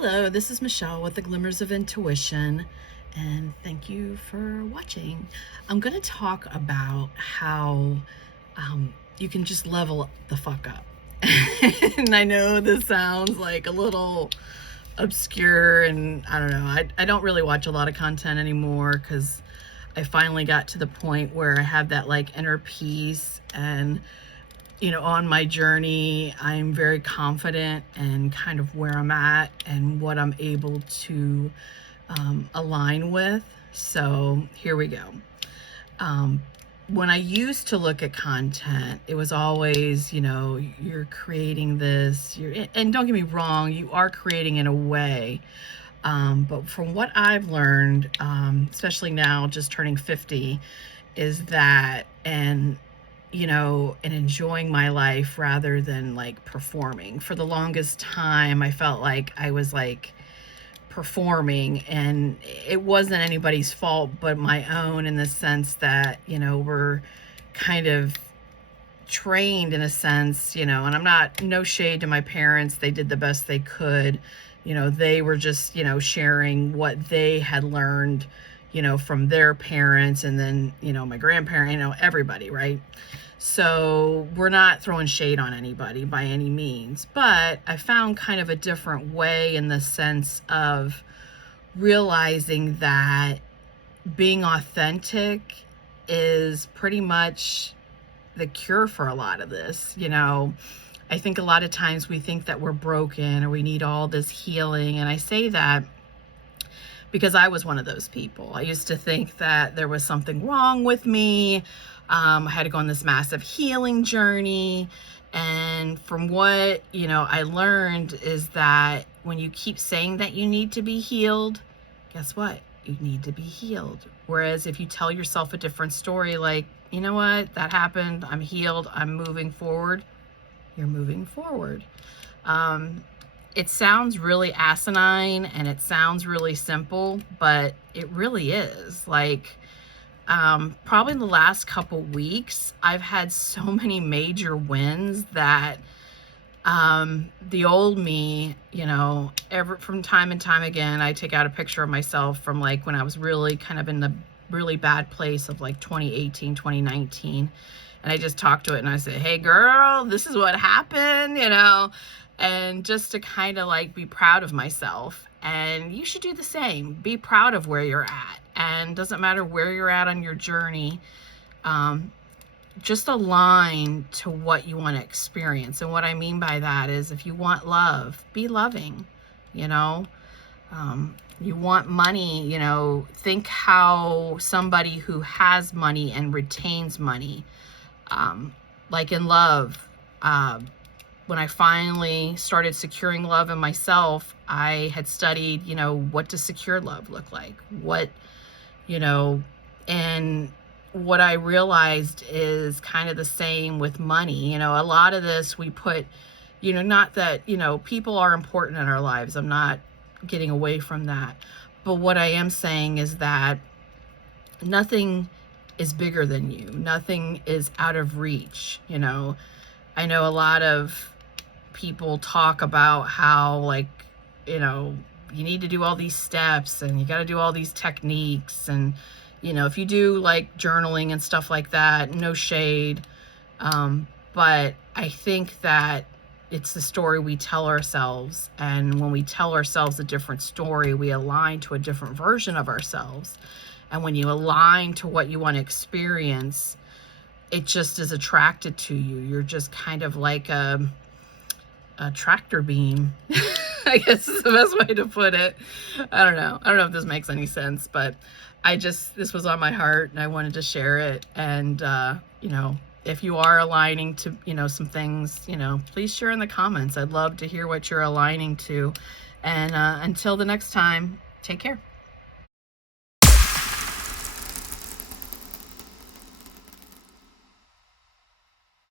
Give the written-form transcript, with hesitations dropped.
Hello, this is Michelle with the Glimmers of Intuition, and thank you for watching. I'm going to talk about how you can just level the fuck up. And I know this sounds like a little obscure, and I don't know. I don't really watch a lot of content anymore because I finally got to the point where I have that like inner peace, and on my journey, I'm very confident and kind of where I'm at and what I'm able to align with. So here we go. When I used to look at content, it was always, you're creating this, and don't get me wrong, you are creating in a way. But from what I've learned, especially now just turning 50, is that, and enjoying my life rather than like performing. For the longest time, I felt like I was like performing, and it wasn't anybody's fault but my own, in the sense that, we're kind of trained in a sense, and I'm not, no shade to my parents. They did the best they could. They were just, sharing what they had learned, from their parents, and then, my grandparent, everybody, right? So we're not throwing shade on anybody by any means, but I found kind of a different way, in the sense of realizing that being authentic is pretty much the cure for a lot of this. I think a lot of times we think that we're broken or we need all this healing. And I say that because I was one of those people. I used to think that there was something wrong with me. I had to go on this massive healing journey. And from what, I learned is that when you keep saying that you need to be healed, guess what? You need to be healed. Whereas if you tell yourself a different story, like, you know what, that happened, I'm healed, I'm moving forward, you're moving forward. It sounds really asinine and it sounds really simple, but it really is. Like, probably in the last couple weeks, I've had so many major wins that the old me, from time and time again, I take out a picture of myself from like when I was really kind of in the really bad place of like 2018, 2019. And I just talk to it and I say, hey girl, this is what happened, and just to kind of like be proud of myself. And you should do the same. Be proud of where you're at. And doesn't matter where you're at on your journey, just align to what you want to experience. And what I mean by that is, if you want love, be loving. You want money, think how somebody who has money and retains money, like in love, when I finally started securing love in myself, I had studied, what does secure love look like? And what I realized is kind of the same with money. A lot of this we put, not that, people are important in our lives. I'm not getting away from that. But what I am saying is that nothing is bigger than you. Nothing is out of reach. I know a lot of people talk about how, like, you need to do all these steps and you got to do all these techniques. And, if you do like journaling and stuff like that, no shade. But I think that it's the story we tell ourselves. And when we tell ourselves a different story, we align to a different version of ourselves. And when you align to what you want to experience, it just is attracted to you. You're just kind of like a tractor beam, I guess is the best way to put it. I don't know if this makes any sense, but this was on my heart and I wanted to share it. And, if you are aligning to, some things, please share in the comments. I'd love to hear what you're aligning to. And until the next time, take care.